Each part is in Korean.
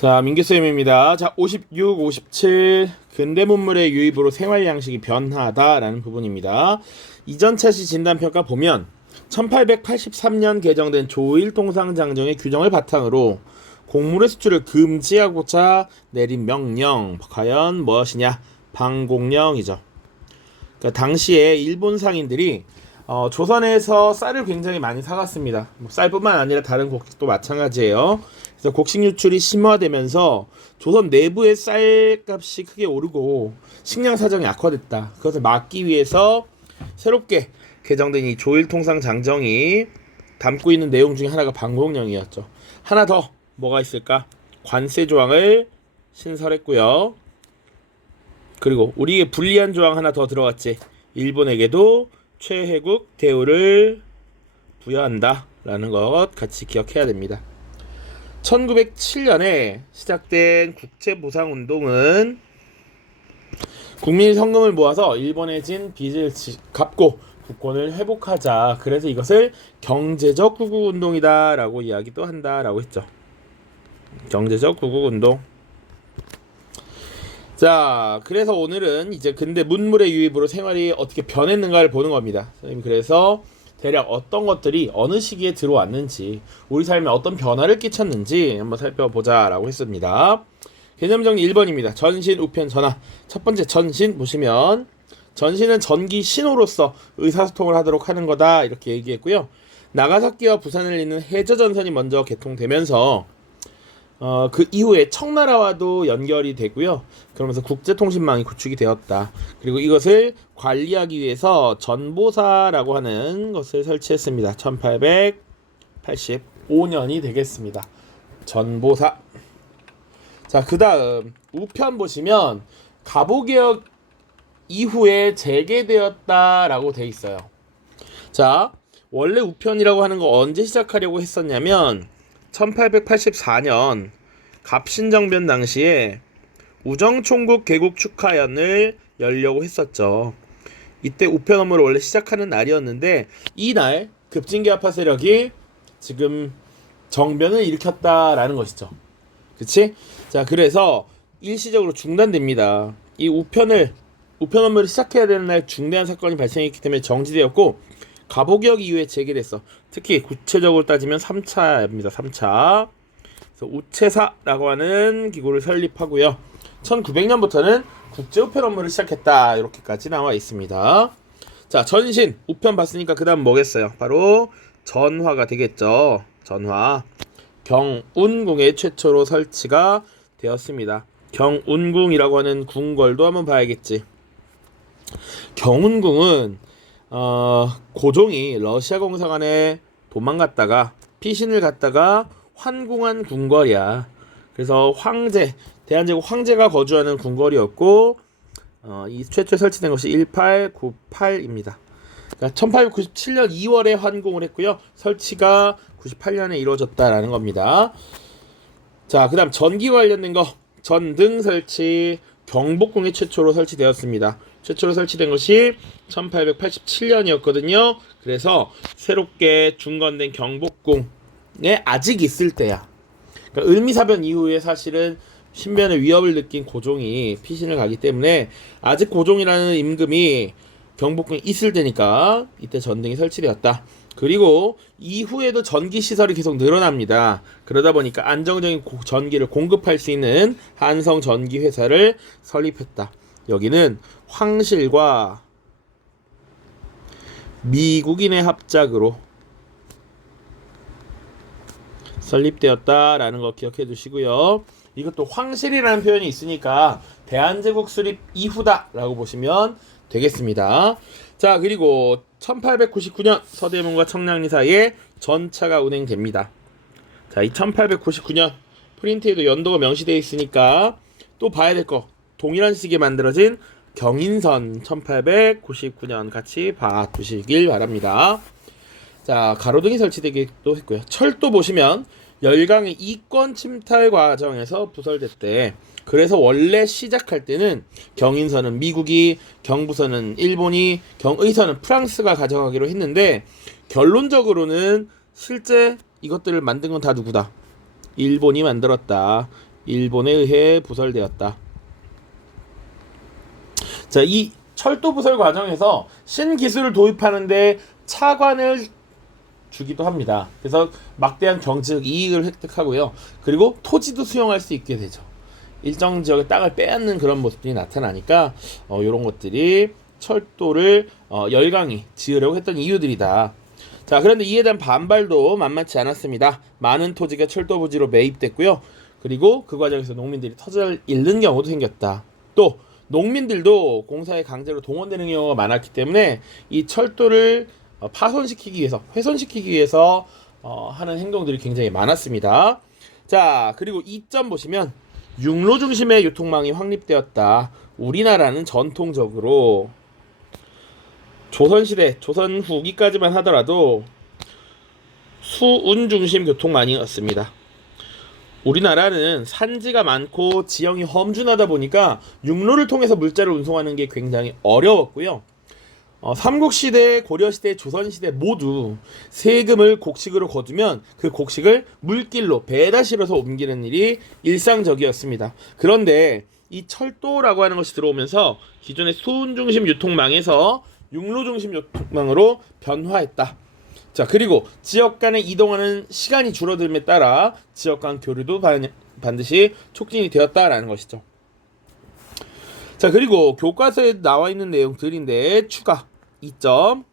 자, 민규쌤입니다. 자, 56, 57 근대문물의 유입으로 생활 양식이 변하다라는 부분입니다. 이전차시 진단평가 보면 1883년 개정된 조일통상장정의 규정을 바탕으로 곡물의 수출을 금지하고자 내린 명령, 과연 무엇이냐? 방공령이죠. 그러니까 당시에 일본 상인들이 조선에서 쌀을 굉장히 많이 사갔습니다. 쌀뿐만 아니라 다른 곡식도 마찬가지예요. 그래서 곡식 유출이 심화되면서 조선 내부의 쌀값이 크게 오르고 식량 사정이 악화됐다. 그것을 막기 위해서 새롭게 개정된 이 조일통상장정이 담고 있는 내용 중에 하나가 방공령이었죠. 하나 더 뭐가 있을까? 관세 조항을 신설했고요. 그리고 우리에게 불리한 조항 하나 더 들어갔지. 일본에게도 최혜국 대우를 부여한다 라는 것 같이 기억해야 됩니다. 1907년에 시작된 국제보상운동은 국민이 성금을 모아서 일본에 진 빚을 갚고 국권을 회복하자. 그래서 이것을 경제적 구국운동이다 라고 이야기도 한다 라고 했죠. 경제적 구국운동. 자, 그래서 오늘은 이제 근대 문물의 유입으로 생활이 어떻게 변했는가를 보는 겁니다. 선생님, 그래서 대략 어떤 것들이 어느 시기에 들어왔는지, 우리 삶에 어떤 변화를 끼쳤는지 한번 살펴보자 라고 했습니다. 개념 정리 1번입니다. 전신, 우편, 전화. 첫 번째 전신 보시면 전신은 전기 신호로서 의사소통을 하도록 하는 거다 이렇게 얘기했고요. 나가사키와 부산을 잇는 해저전선이 먼저 개통되면서 그 이후에 청나라와도 연결이 되고요. 그러면서 국제통신망이 구축이 되었다. 그리고 이것을 관리하기 위해서 전보사라고 하는 것을 설치했습니다. 1885년이 되겠습니다. 전보사. 자, 그 다음 우편 보시면 갑오개혁 이후에 재개되었다라고 돼 있어요. 자, 원래 우편이라고 하는 거 언제 시작하려고 했었냐면 1884년 갑신정변 당시에 우정총국 개국 축하연을 열려고 했었죠. 이때 우편 업무를 원래 시작하는 날이었는데 이날 급진개합파 세력이 지금 정변을 일으켰다라는 것이죠. 그치? 자, 그래서 일시적으로 중단됩니다. 이 우편 업무를 시작해야 되는 날 중대한 사건이 발생했기 때문에 정지되었고 갑오개혁 이후에 재개됐어. 특히 구체적으로 따지면 3차입니다. 3차. 그래서 우체사라고 하는 기구를 설립하고요. 1900년부터는 국제우편 업무를 시작했다. 이렇게까지 나와 있습니다. 자, 전신, 우편 봤으니까 그 다음 뭐겠어요? 바로 전화가 되겠죠. 전화. 경운궁에 최초로 설치가 되었습니다. 경운궁이라고 하는 궁궐도 한번 봐야겠지. 경운궁은 고종이 러시아 공사관에 도망갔다가 피신을 갔다가 환궁한 궁궐이야. 그래서 대한제국 황제가 거주하는 궁궐이었고 이 최초에 설치된 것이 1898입니다. 그러니까 1897년 2월에 환궁을 했고요. 설치가 98년에 이루어졌다라는 겁니다. 자, 그 다음 전기 관련된 거 전등 설치 경복궁에 최초로 설치되었습니다. 최초로 설치된 것이 1887년이었거든요. 그래서 새롭게 중건된 경복궁에 아직 있을 때야. 그러니까 을미사변 이후에 사실은 신변의 위협을 느낀 고종이 피신을 가기 때문에 아직 고종이라는 임금이 경복궁에 있을 때니까 이때 전등이 설치되었다. 그리고 이후에도 전기 시설이 계속 늘어납니다. 그러다 보니까 안정적인 전기를 공급할 수 있는 한성 전기 회사를 설립했다. 여기는 황실과 미국인의 합작으로 설립되었다라는 거 기억해 두시고요. 이것도 황실이라는 표현이 있으니까 대한제국 수립 이후다라고 보시면 되겠습니다. 자, 그리고 1899년 서대문과 청량리 사이에 전차가 운행됩니다. 자, 이 1899년 프린트에도 연도가 명시되어 있으니까 또 봐야 될 거 동일한 시기에 만들어진 경인선 1899년 같이 봐두시길 바랍니다. 자, 가로등이 설치되기도 했고요. 철도 보시면 열강의 이권 침탈 과정에서 부설됐대. 그래서 원래 시작할 때는 경인선은 미국이, 경부선은 일본이, 경의선은 프랑스가 가져가기로 했는데 결론적으로는 실제 이것들을 만든 건 다 누구다? 일본이 만들었다. 일본에 의해 부설되었다. 자, 이 철도 부설 과정에서 신기술을 도입하는데 차관을 주기도 합니다. 그래서 막대한 경제적 이익을 획득하고요. 그리고 토지도 수용할 수 있게 되죠. 일정 지역의 땅을 빼앗는 그런 모습들이 나타나니까 이런 것들이 철도를 열강히 지으려고 했던 이유들이다. 자, 그런데 이에 대한 반발도 만만치 않았습니다. 많은 토지가 철도 부지로 매입됐고요. 그리고 그 과정에서 농민들이 터전을 잃는 경우도 생겼다. 또 농민들도 공사에 강제로 동원되는 경우가 많았기 때문에 이 철도를 파손시키기 위해서, 훼손시키기 위해서 하는 행동들이 굉장히 많았습니다. 자, 그리고 이 점 보시면 육로 중심의 유통망이 확립되었다. 우리나라는 전통적으로 조선시대, 조선 후기까지만 하더라도 수운 중심 교통망이었습니다. 우리나라는 산지가 많고 지형이 험준하다 보니까 육로를 통해서 물자를 운송하는 게 굉장히 어려웠고요. 삼국시대, 고려시대, 조선시대 모두 세금을 곡식으로 거두면 그 곡식을 물길로 배에다 실어서 옮기는 일이 일상적이었습니다. 그런데 이 철도라고 하는 것이 들어오면서 기존의 수운 중심 유통망에서 육로 중심 유통망으로 변화했다. 자, 그리고 지역 간에 이동하는 시간이 줄어듦에 따라 지역 간 교류도 반드시 촉진이 되었다라는 것이죠. 자, 그리고 교과서에 나와 있는 내용들인데 추가 2점.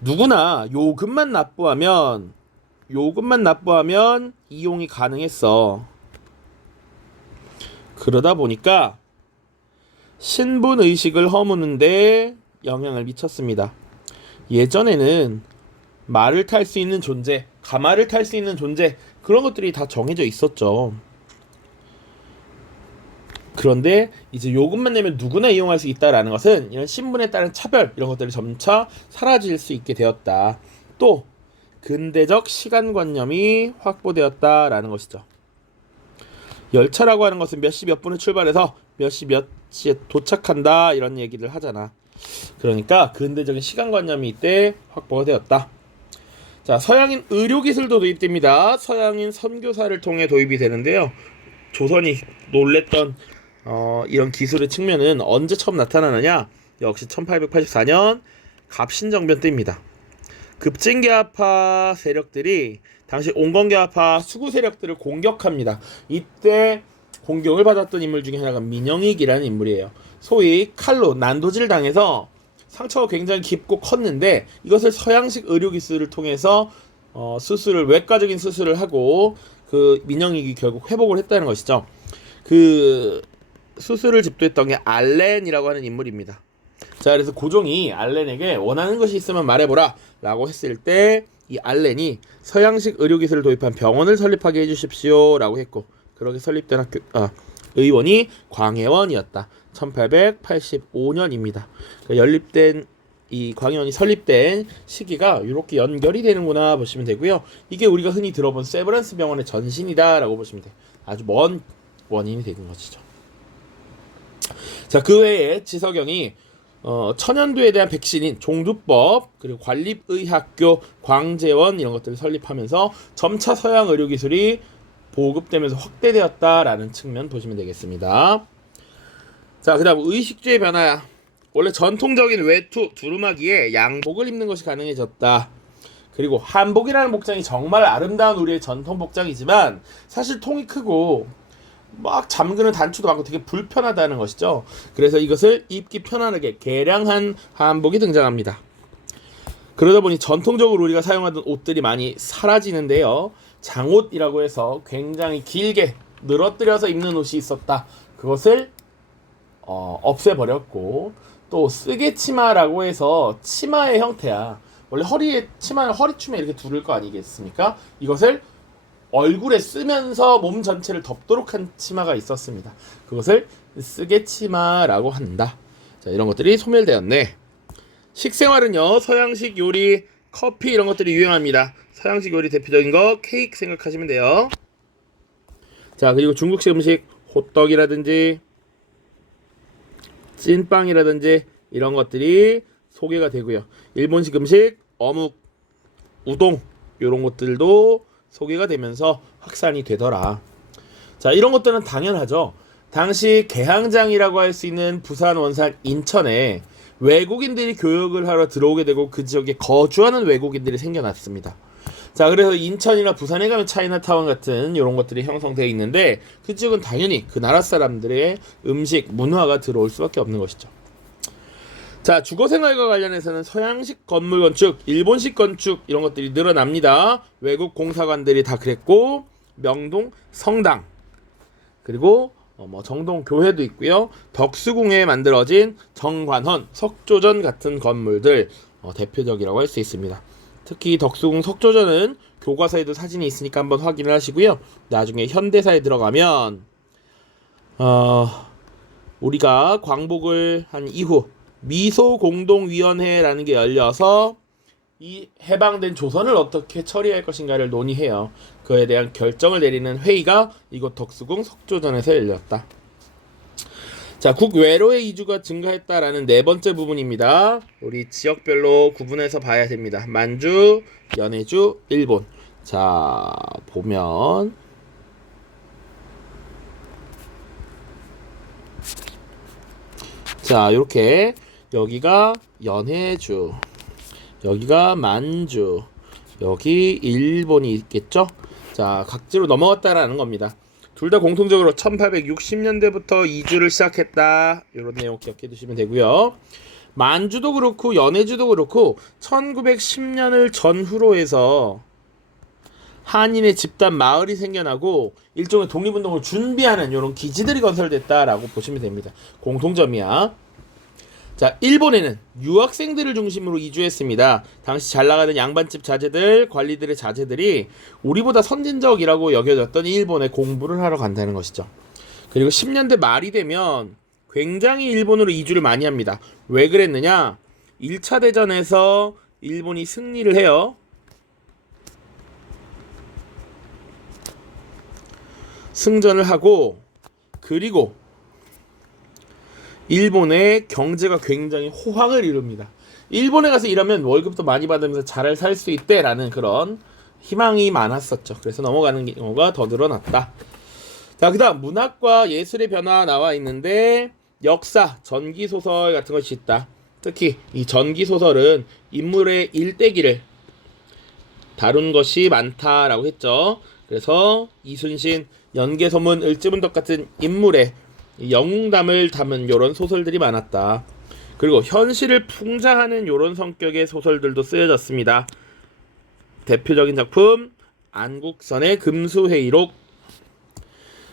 누구나 요금만 납부하면 이용이 가능했어. 그러다 보니까 신분 의식을 허무는데 영향을 미쳤습니다. 예전에는 말을 탈 수 있는 존재, 가마를 탈 수 있는 존재, 그런 것들이 다 정해져 있었죠. 그런데 이제 요금만 내면 누구나 이용할 수 있다라는 것은 이런 신분에 따른 차별, 이런 것들이 점차 사라질 수 있게 되었다. 또 근대적 시간관념이 확보되었다라는 것이죠. 열차라고 하는 것은 몇 시 몇 분에 출발해서 몇 시 몇 시에 도착한다, 이런 얘기를 하잖아. 그러니까 근대적인 시간관념이 이때 확보가 되었다. 자, 서양인 의료기술도 도입됩니다. 서양인 선교사를 통해 도입이 되는데요. 조선이 놀랬던 이런 기술의 측면은 언제 처음 나타나느냐? 역시 1884년 갑신정변 때입니다. 급진계합파 세력들이 당시 온건계합파 수구 세력들을 공격합니다. 이때 공격을 받았던 인물 중에 하나가 민영익이라는 인물이에요. 소위 칼로 난도질 당해서 상처가 굉장히 깊고 컸는데 이것을 서양식 의료기술을 통해서 외과적인 수술을 하고 그 민영익이 결국 회복을 했다는 것이죠. 그 수술을 집도했던 게 알렌이라고 하는 인물입니다. 자, 그래서 고종이 알렌에게 원하는 것이 있으면 말해보라 라고 했을 때 이 알렌이 서양식 의료기술을 도입한 병원을 설립하게 해주십시오 라고 했고, 그렇게 설립된 의원이 광해원이었다. 1885년입니다. 연립된 이 광해원이 설립된 시기가 이렇게 연결이 되는구나 보시면 되고요. 이게 우리가 흔히 들어본 세브란스 병원의 전신이다 라고 보시면 돼요. 아주 먼 원인이 되는 것이죠. 자, 그 외에 지석영이 천연두에 대한 백신인 종두법, 그리고 관립의학교, 광제원 이런 것들을 설립하면서 점차 서양 의료기술이 보급되면서 확대되었다라는 측면 보시면 되겠습니다. 자, 그 다음 의식주의 변화야. 원래 전통적인 외투, 두루마기에 양복을 입는 것이 가능해졌다. 그리고 한복이라는 복장이 정말 아름다운 우리의 전통 복장이지만 사실 통이 크고 막 잠그는 단추도 많고 되게 불편하다는 것이죠. 그래서 이것을 입기 편안하게 개량한 한복이 등장합니다. 그러다 보니 전통적으로 우리가 사용하던 옷들이 많이 사라지는데요. 장옷이라고 해서 굉장히 길게 늘어뜨려서 입는 옷이 있었다. 그것을 없애버렸고, 또 쓰개치마라고 해서 치마의 형태야. 원래 치마는 허리춤에 이렇게 두를 거 아니겠습니까? 이것을 얼굴에 쓰면서 몸 전체를 덮도록 한 치마가 있었습니다. 그것을 쓰개치마라고 한다. 자, 이런 것들이 소멸되었네. 식생활은요, 서양식 요리, 커피 이런 것들이 유행합니다. 서양식 요리 대표적인 거 케이크 생각하시면 돼요. 자, 그리고 중국식 음식 호떡이라든지 찐빵이라든지 이런 것들이 소개가 되고요. 일본식 음식 어묵, 우동 이런 것들도 소개가 되면서 확산이 되더라. 자, 이런 것들은 당연하죠. 당시 개항장이라고 할 수 있는 부산, 원산, 인천에 외국인들이 교육을 하러 들어오게 되고 그 지역에 거주하는 외국인들이 생겨났습니다. 자, 그래서 인천이나 부산에 가면 차이나타운 같은 이런 것들이 형성되어 있는데 그 지역은 당연히 그 나라 사람들의 음식, 문화가 들어올 수밖에 없는 것이죠. 자, 주거생활과 관련해서는 서양식 건물 건축, 일본식 건축 이런 것들이 늘어납니다. 외국 공사관들이 다 그랬고 명동 성당 그리고 정동 교회도 있고요. 덕수궁에 만들어진 정관헌, 석조전 같은 건물들 대표적이라고 할 수 있습니다. 특히 덕수궁 석조전은 교과서에도 사진이 있으니까 한번 확인을 하시고요. 나중에 현대사에 들어가면 우리가 광복을 한 이후 미소공동위원회라는 게 열려서 이 해방된 조선을 어떻게 처리할 것인가를 논의해요. 그에 대한 결정을 내리는 회의가 이곳 덕수궁 석조전에서 열렸다. 자, 국외로의 이주가 증가했다라는 네 번째 부분입니다. 우리 지역별로 구분해서 봐야 됩니다. 만주, 연해주, 일본. 자, 보면 자, 이렇게 여기가 연해주, 여기가 만주, 여기 일본이 있겠죠? 자, 각지로 넘어갔다라는 겁니다. 둘 다 공통적으로 1860년대부터 이주를 시작했다. 이런 내용 기억해 두시면 되고요. 만주도 그렇고 연해주도 그렇고 1910년을 전후로 해서 한인의 집단 마을이 생겨나고 일종의 독립운동을 준비하는 이런 기지들이 건설됐다라고 보시면 됩니다. 공통점이야. 자, 일본에는 유학생들을 중심으로 이주했습니다. 당시 잘 나가는 양반집 자제들, 관리들의 자제들이 우리보다 선진적이라고 여겨졌던 일본에 공부를 하러 간다는 것이죠. 그리고 10년대 말이 되면 굉장히 일본으로 이주를 많이 합니다. 왜 그랬느냐? 1차 대전에서 일본이 승리를 해요. 승전을 하고 그리고 일본의 경제가 굉장히 호황을 이룹니다. 일본에 가서 일하면 월급도 많이 받으면서 잘 살 수 있대라는 그런 희망이 많았었죠. 그래서 넘어가는 경우가 더 늘어났다. 자, 그 다음 문학과 예술의 변화 나와 있는데 역사, 전기소설 같은 것이 있다. 특히 이 전기소설은 인물의 일대기를 다룬 것이 많다라고 했죠. 그래서 이순신, 연개소문, 을지문덕 같은 인물의 영웅담을 담은 이런 소설들이 많았다. 그리고 현실을 풍자하는 이런 성격의 소설들도 쓰여졌습니다. 대표적인 작품 안국선의 금수회의록.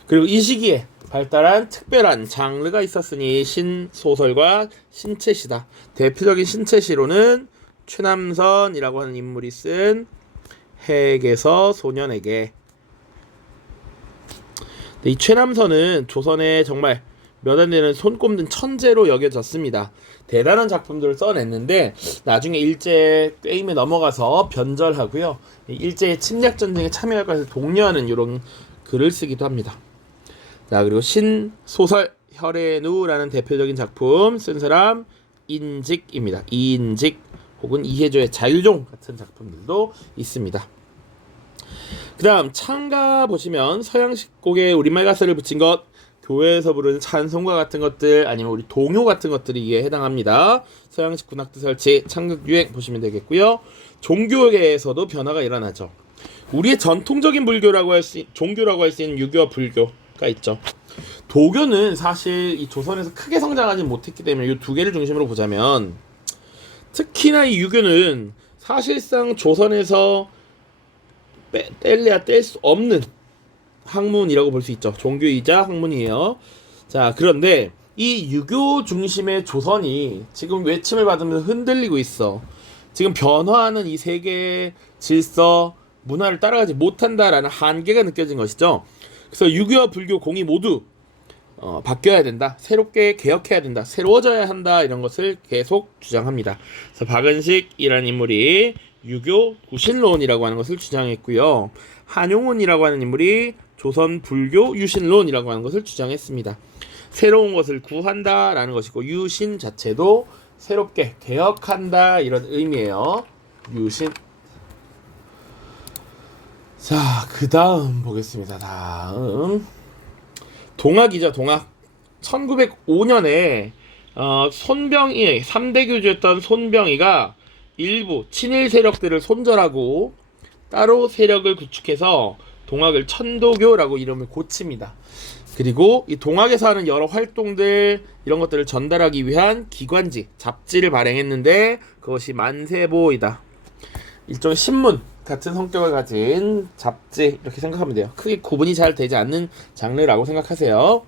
그리고 이 시기에 발달한 특별한 장르가 있었으니 신소설과 신체시다. 대표적인 신체시로는 최남선이라고 하는 인물이 쓴 해에게서 소년에게. 이 최남선은 조선의 정말 몇 안 되는 손꼽는 천재로 여겨졌습니다. 대단한 작품들을 써냈는데 나중에 일제 게임에 넘어가서 변절하고요. 일제의 침략전쟁에 참여할 것을 독려하는 이런 글을 쓰기도 합니다. 자, 그리고 신소설 혈의누라는 대표적인 작품 쓴 사람 인직입니다. 이인직 혹은 이혜조의 자유종 같은 작품들도 있습니다. 그 다음 창가 보시면 서양식 곡에 우리말 가사를 붙인 것, 교회에서 부르는 찬송가 같은 것들, 아니면 우리 동요 같은 것들이 이에 해당합니다. 서양식 군악대 설치, 창극 유행 보시면 되겠고요. 종교계에서도 변화가 일어나죠. 우리의 전통적인 종교라고 할 수 있는 유교와 불교가 있죠. 도교는 사실 이 조선에서 크게 성장하지 못했기 때문에 이 두 개를 중심으로 보자면, 특히나 이 유교는 사실상 조선에서 뗄래야 뗄 수 없는 학문이라고 볼 수 있죠. 종교이자 학문이에요. 자, 그런데 이 유교 중심의 조선이 지금 외침을 받으면서 흔들리고 있어. 지금 변화하는 이 세계의 질서, 문화를 따라가지 못한다라는 한계가 느껴진 것이죠. 그래서 유교와 불교 공이 모두 바뀌어야 된다. 새롭게 개혁해야 된다. 새로워져야 한다. 이런 것을 계속 주장합니다. 그래서 박은식이라는 인물이 유교 구신론이라고 하는 것을 주장했고요. 한용운이라고 하는 인물이 조선 불교 유신론이라고 하는 것을 주장했습니다. 새로운 것을 구한다라는 것이고 유신 자체도 새롭게 개혁한다 이런 의미예요. 유신. 자, 그 다음 보겠습니다. 다음 동학이죠, 동학. 1905년에 손병희 3대 교주였던 손병희가 일부 친일 세력들을 손절하고 따로 세력을 구축해서 동학을 천도교라고 이름을 고칩니다. 그리고 이 동학에서 하는 여러 활동들 이런 것들을 전달하기 위한 기관지, 잡지를 발행했는데 그것이 만세보이다. 일종의 신문 같은 성격을 가진 잡지 이렇게 생각하면 돼요. 크게 구분이 잘 되지 않는 장르라고 생각하세요.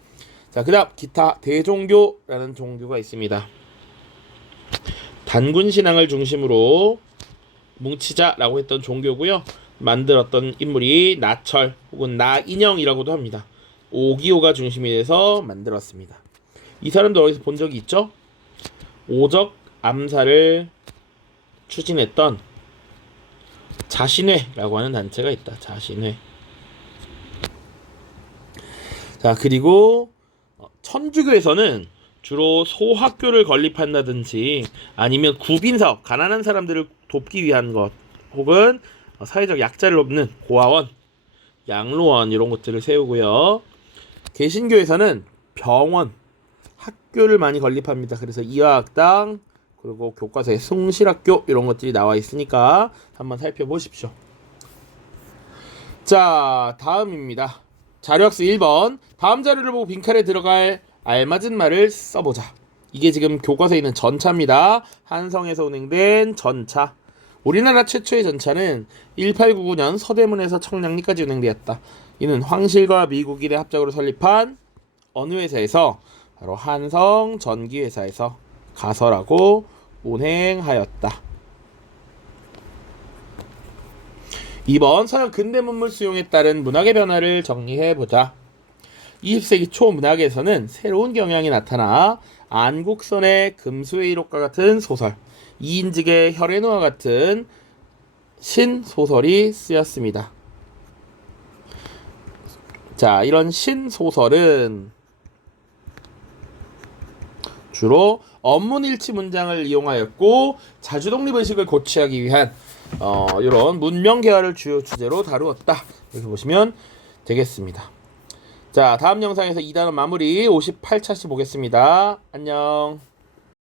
자, 그 다음 기타 대종교라는 종교가 있습니다. 단군신앙을 중심으로 뭉치자라고 했던 종교고요. 만들었던 인물이 나철 혹은 나인형이라고도 합니다. 오기호가 중심이 돼서 만들었습니다. 이 사람도 어디서 본 적이 있죠? 오적 암살을 추진했던 자신회라고 하는 단체가 있다. 자신회. 자, 그리고 천주교에서는 주로 소학교를 건립한다든지 아니면 구빈사업, 가난한 사람들을 돕기 위한 것 혹은 사회적 약자를 돕는 고아원, 양로원 이런 것들을 세우고요. 개신교에서는 병원, 학교를 많이 건립합니다. 그래서 이화학당 그리고 교과서에 숭실학교 이런 것들이 나와 있으니까 한번 살펴보십시오. 자, 다음입니다. 자료학습 1번. 다음 자료를 보고 빈칸에 들어갈 알맞은 말을 써보자. 이게 지금 교과서에 있는 전차입니다. 한성에서 운행된 전차. 우리나라 최초의 전차는 1899년 서대문에서 청량리까지 운행되었다. 이는 황실과 미국인의 합작으로 설립한 어느 회사에서 바로 한성 전기회사에서 가설하고 운행하였다. 2번 서양 근대문물 수용에 따른 문학의 변화를 정리해보자. 20세기 초 문학에서는 새로운 경향이 나타나 안국선의 금수의 일혹과 같은 소설, 이인직의 혈의노와 같은 신소설이 쓰였습니다. 자, 이런 신소설은 주로 언문일치 문장을 이용하였고 자주독립의식을 고취하기 위한 이런 문명개화를 주요 주제로 다루었다. 이렇게 보시면 되겠습니다. 자, 다음 영상에서 2단원 마무리 58차시 보겠습니다. 안녕.